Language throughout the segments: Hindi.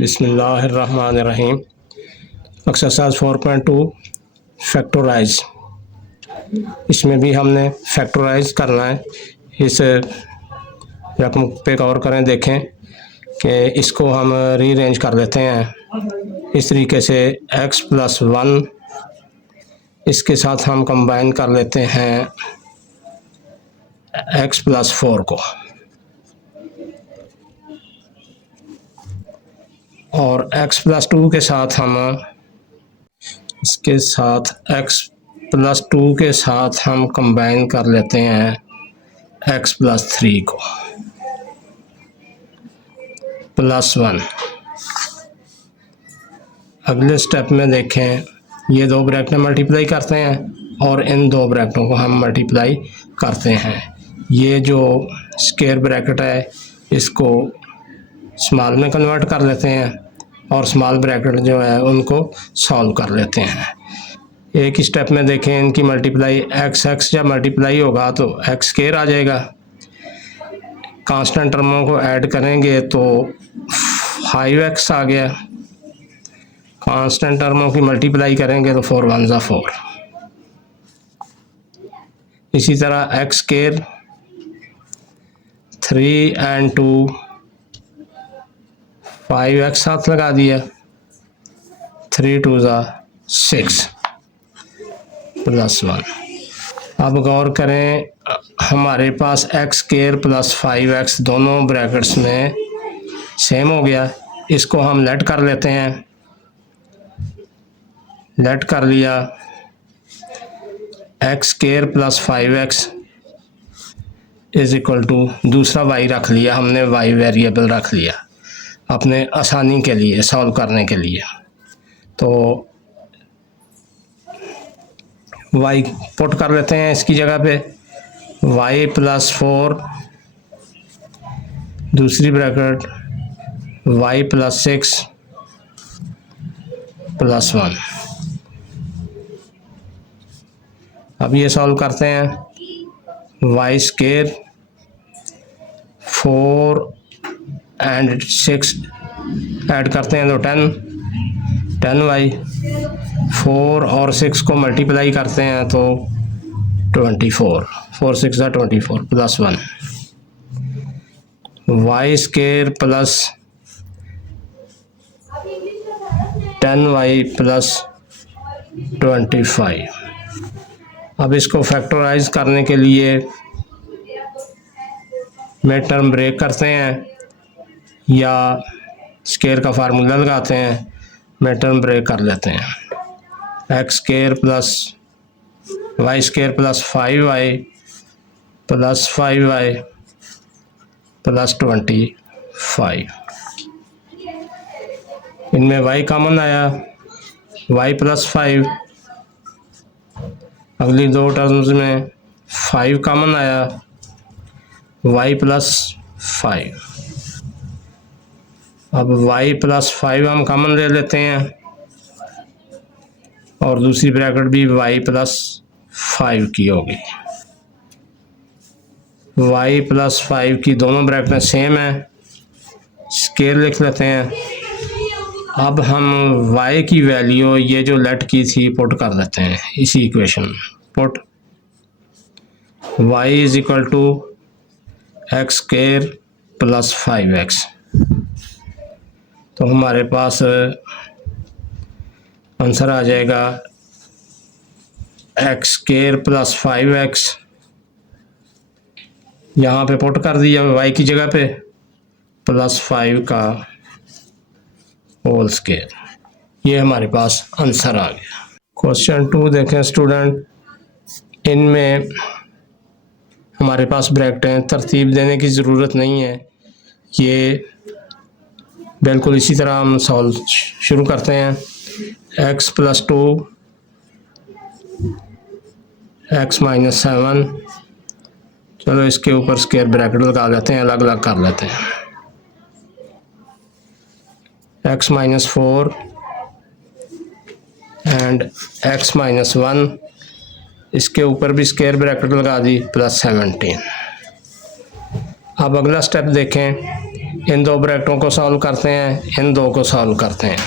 बिस्मिल्लाहिर्रहमानिर्रहीम। Exercise 4.2 factorise. इसमें भी हमने फैक्टराइज करना है। इस रकम पे गौर करें, देखें कि इसको हम रीअरेंज कर लेते हैं इस तरीके से। x + 1 इसके साथ हम कंबाइन कर लेते हैं x + 4 को, और x + 2 के साथ हम इसके साथ x + 2 के साथ हम कंबाइन कर लेते हैं x + 3 को +1। अगले स्टेप में देखें, ये दो ब्रैकेट मल्टीप्लाई करते हैं और इन दो ब्रैकेटों को हम मल्टीप्लाई करते हैं। ये जो स्क्वायर ब्रैकेट है इसको स्मॉल में कन्वर्ट कर लेते हैं और स्मॉल ब्रैकेट जो है उनको सॉल्व कर लेते हैं। एक ही स्टेप में देखें, इनकी मल्टीप्लाई x जब मल्टीप्लाई होगा तो x स्क्वायर आ जाएगा। कांस्टेंट टर्मों को ऐड करेंगे तो 5x आ गया। कांस्टेंट टर्मों की मल्टीप्लाई करेंगे तो 4 1 = 4। इसी तरह x स्क्वायर 3 और 2 5x साथ लगा दिया, 3 2 = 6 +1। अब गौर करें, हमारे पास x स्क्वायर + 5x दोनों ब्रैकेट्स में सेम हो गया। इसको हम लेट कर लेते हैं। लेट कर लिया, x स्क्वायर + 5x = दूसरा y रख लिया हमने, y वेरिएबल रख लिया अपने आसानी के लिए, सॉल्व करने के लिए। तो y पुट कर लेते हैं इसकी जगह पे, y + 4 दूसरी ब्रैकेट y + 6 +1। अब ये सॉल्व करते हैं, y स्क्वायर 4 और 6 ऐड करते हैं तो 10y, 4 और 6 को मल्टीप्लाई करते हैं तो 24, 4 6 = 24 +1। y square + 10y + 25। अब इसको फैक्टराइज करने के लिए मिड टर्म ब्रेक करते हैं या स्क्वायर का फार्मूला लगाते हैं। मिड टर्म ब्रेक कर लेते हैं, x square + y square + 5y + 5y + 25। इनमें y कॉमन आया, y + 5। अगली दो टर्म्स में 5 कॉमन आया, y + 5। अब y + 5 हम कॉमन ले लेते हैं और दूसरी ब्रैकेट भी y + 5 की होगी। y + 5 की दोनों ब्रैकेटें सेम है, स्क्वायर लिख लेते हैं। अब हम y की वैल्यू ये जो लेट की थी पुट कर देते हैं इसी इक्वेशन में। Put y = x square + 5x, तो हमारे पास आंसर आ जाएगा x स्क्वायर + 5x। यहाँ पे पुट कर दिया y की जगह पे, +5 का होल स्क्वायर। ये हमारे पास आंसर आ गया। क्वेश्चन 2 देखें स्टूडेंट, इनमें हमारे पास ब्रैकेटें तरतीब देने की ज़रूरत नहीं है, ये बिल्कुल इसी तरह हम सॉल्व शुरू करते हैं। x + 2 x - 7, चलो इसके ऊपर स्क्वायर ब्रैकेट लगा लेते हैं, अलग अलग कर लेते हैं। x - 4 एंड x - 1, इसके ऊपर भी स्क्वायर ब्रैकेट लगा दी, +17। अब अगला स्टेप देखें, इन दो ब्रैकेटों को सॉल्व करते हैं, इन दो को सॉल्व करते हैं।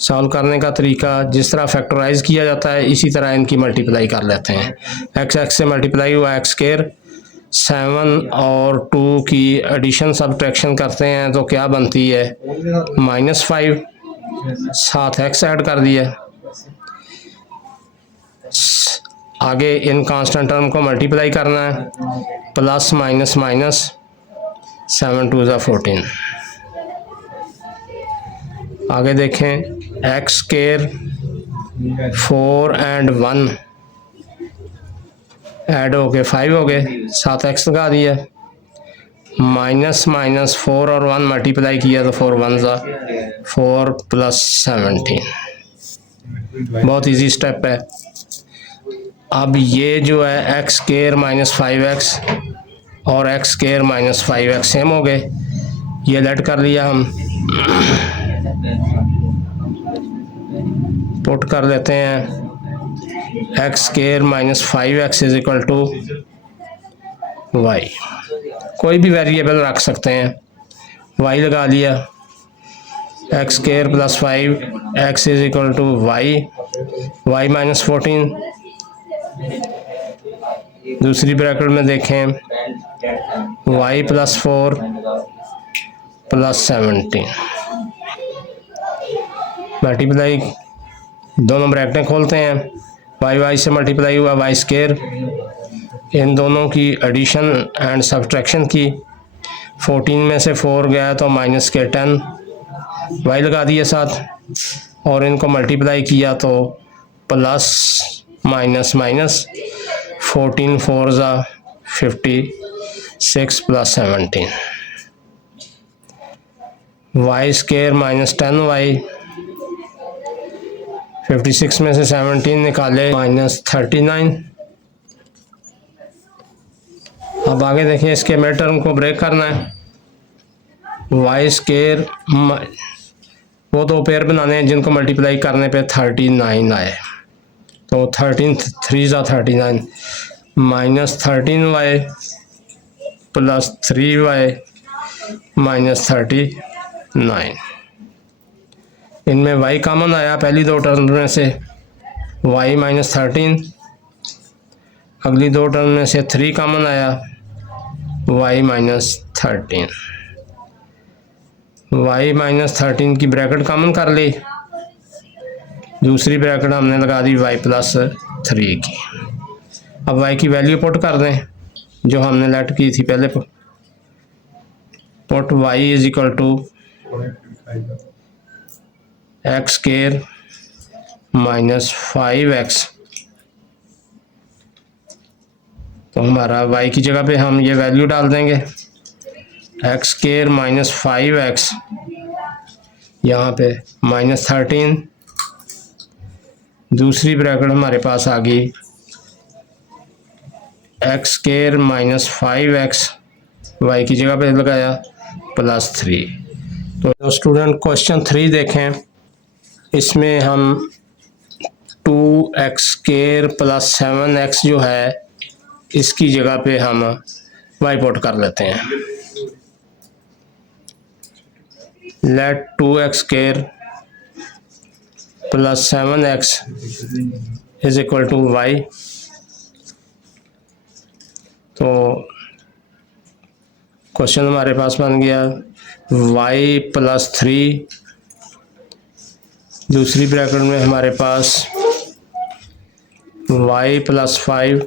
सॉल्व करने का तरीका जिस तरह फैक्टराइज किया जाता है इसी तरह इनकी मल्टीप्लाई कर लेते हैं। एक्स एक्स से मल्टीप्लाई हुआ एक्स स्क्वायर, 7 और 2 की एडिशन सब्ट्रैक्शन करते हैं तो क्या बनती है -5, साथ एक्स ऐड कर दिया। आगे इन कांस्टेंट टर्म को मल्टीप्लाई करना है, प्लस माइनस माइनस, 7 2 ज़ा 14। आगे देखें एक्स स्क्वायर 4 एंड 1 ऐड हो गए 5 हो गए, साथ एक्स लगा दिया, माइनस माइनस 4 और 1 मल्टीप्लाई किया तो 4 1 ज़ा 4 प्लस 17। बहुत इजी स्टेप है। अब ये जो है एक्स स्क्वायर माइनस 5x और x square minus 5x same हो गए, ये लेट कर लिया हम, पुट कर देते हैं x square minus 5x is equal to y. कोई भी वेरिएबल रख सकते हैं, वाई लगा लिया, x square plus 5x is equal to y, y minus 14। दूसरी ब्रैकेट में देखें y प्लस 4 प्लस 17, मल्टीप्लाई, दोनों ब्रैकेटें खोलते हैं, y से मल्टीप्लाई हुआ y स्क्वायर, इन दोनों की एडिशन एंड सब्ट्रैक्शन की, 14 में से 4 गया तो माइनस के 10, y लगा दिए साथ और इनको मल्टीप्लाई किया तो प्लस माइनस माइनस, 14 4 ज़ा 56 plus 17, Y square minus 10y, 56 में से 17 निकाले माइनस 39। अब आगे देखिए इसके मिड टर्म को ब्रेक करना है, वाई स्क्वायर, वो दो पेयर बनाने हैं जिनको मल्टीप्लाई करने पे 39 आए, तो 13 3 ज़ा 39, minus 13y plus 3y minus 39। इनमें y कॉमन आया पहली दो टर्म में से, y माइनस 13, अगली दो टर्म में से 3 कॉमन आया, y माइनस 13। y माइनस 13 की ब्रैकेट कॉमन कर ली, दूसरी ब्रैकेट हमने लगा दी y प्लस 3 की। अब y की वैल्यू पुट कर दें जो हमने लेट की थी पहले, put y is equal to x square minus 5x, तो हमारा y की जगह पे हम ये वैल्यू डाल देंगे, एक्स स्क्वायर माइनस 5x, यहाँ पे माइनस 13, दूसरी ब्रैकेट हमारे पास आ गई x square minus 5x, Y की जगह पे लगाया प्लस 3। तो स्टूडेंट क्वेश्चन 3 देखें, इसमें हम 2x स्क्वायर प्लस 7x जो है इसकी जगह पे हम वाई पुट कर लेते हैं। Let 2x square plus 7x is equal to y, तो क्वेश्चन हमारे पास बन गया y प्लस 3, दूसरी ब्रैकेट में हमारे पास y प्लस 5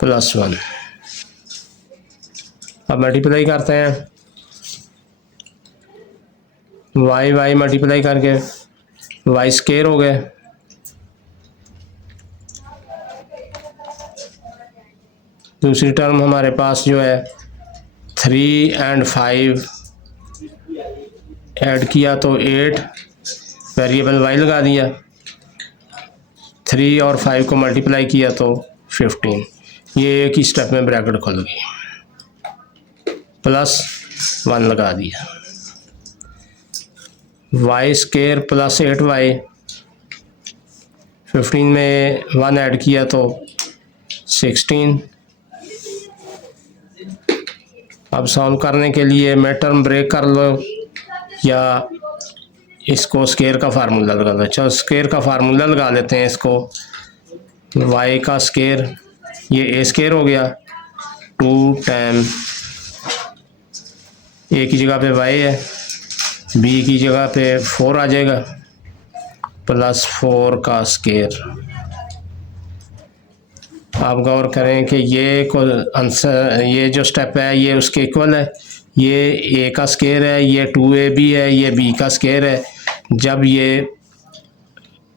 प्लस 1। अब मल्टीप्लाई करते हैं, y मल्टीप्लाई करके y स्क्वायर हो गए, दूसरी टर्म हमारे पास जो है 3 एंड 5 ऐड किया तो 8, वेरिएबल y लगा दिया, 3 और 5 को मल्टीप्लाई किया तो 15, ये एक ही स्टेप में ब्रैकेट खुल गई, प्लस 1 लगा दिया, y स्क्वायर प्लस 8y, 15 में 1 ऐड किया तो 16, अब सॉल्व करने के लिए मिड टर्म ब्रेक कर लो या इसको स्केयर का फार्मूला लगा लो। चलो स्केयर का फार्मूला लगा लेते हैं इसको। y का स्केयर, ये a स्केयर हो गया, 2 टाइम a की जगह पे y है, b की जगह पे 4 आ जाएगा, प्लस 4 का स्केयर। आप गौर करें कि ये आंसर, ये जो स्टेप है ये उसके इक्वल है। ये a का स्केयर है, ये 2ab है, ये b का स्केयर है। जब ये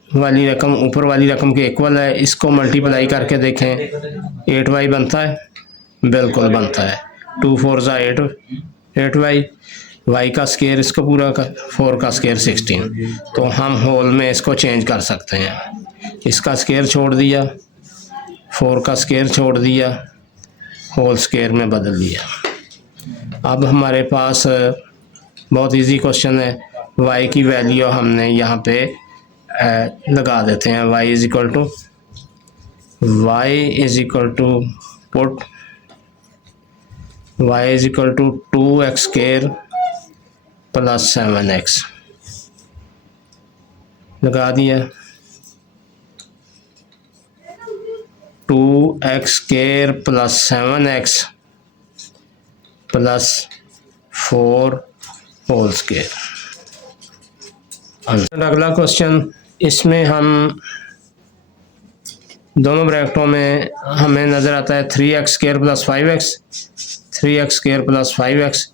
वाली रकम ऊपर वाली रकम के इक्वल है, इसको मल्टीप्लाई करके देखें, 8y बनता है, बिल्कुल बनता है। 2 4 ज़ा 8y, y का स्केयर इसको पूरा का 4 का स्केयर 16। तो हम होल में इसको चेंज कर सकते हैं। इसका स्केयर छोड़ दिया, 4 का स्केयर छोड़ दिया, होल स्केयर में बदल दिया। अब हमारे पास बहुत इजी क्वेश्चन है। y की वैल्यू हमने यहाँ पे लगा देते हैं। y is equal to put y is equal to 2x square plus 7x लगा दिया। 2x square plus 7x plus 4 whole square. अगला क्वेश्चन, इसमें हम दोनों ब्रैकेटों में हमें नज़र आता है 3x square plus 5x, 3x square plus 5x।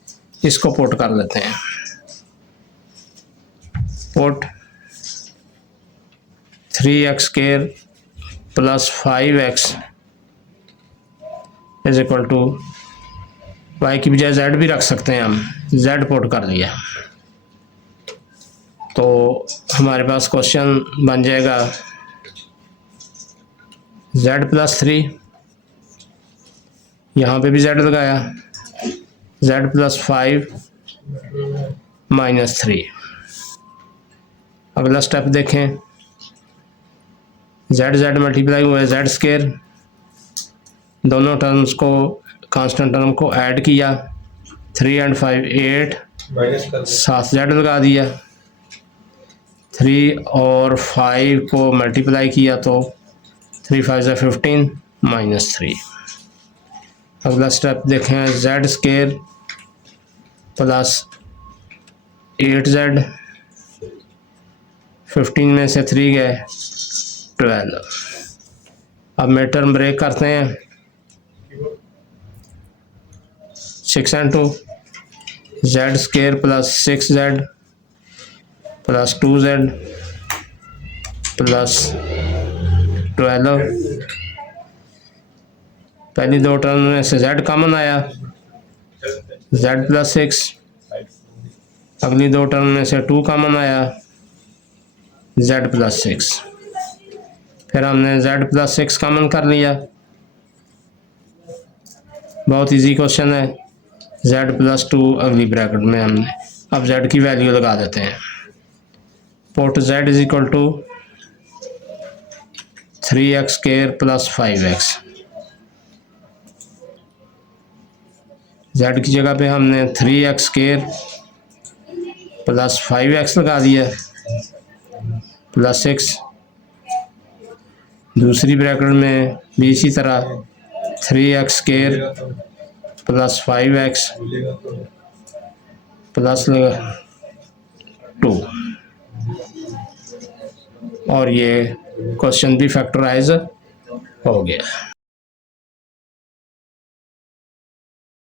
इसको पुट कर लेते हैं। Put 3x square plus 5x is equal to, y की बजाय z भी रख सकते हैं, हम z पुट कर दिया तो हमारे पास क्वेश्चन बन जाएगा z प्लस 3, यहाँ पे भी z लगाया, z प्लस 5 माइनस 3। अगला स्टेप देखें, z मल्टीप्लाई हुआ है, z स्केयर, दोनों टर्म्स को, कांस्टेंट टर्म को ऐड किया, 3 and 5 8, साथ z लगा दिया, 3 और 5 को मल्टीप्लाई किया तो 3 5 ज़ा 15 माइनस 3। अगला स्टेप देखें, z स्केयर प्लस 8z, 15 में से 3 गए 12। अब मिड टर्म ब्रेक करते हैं, 6 and 2, z square plus 6z plus 2z plus 12। पहली दो टर्म में से z कॉमन आया, z प्लस 6। अगली दो टर्म में से 2 कॉमन आया, z प्लस 6। फिर हमने z प्लस 6 कॉमन कर लिया। बहुत इजी क्वेश्चन है। z प्लस 2 अगली ब्रैकेट में हमने अब z की वैल्यू लगा देते हैं। Put z is equal to 3x square plus 5x। z की जगह पे हमने 3x स्केयर प्लस 5x लगा दिया प्लस 6। दूसरी ब्रैकेट में भी इसी तरह 3x square plus 5x plus 2, और ये क्वेश्चन भी फैक्टराइज हो गया।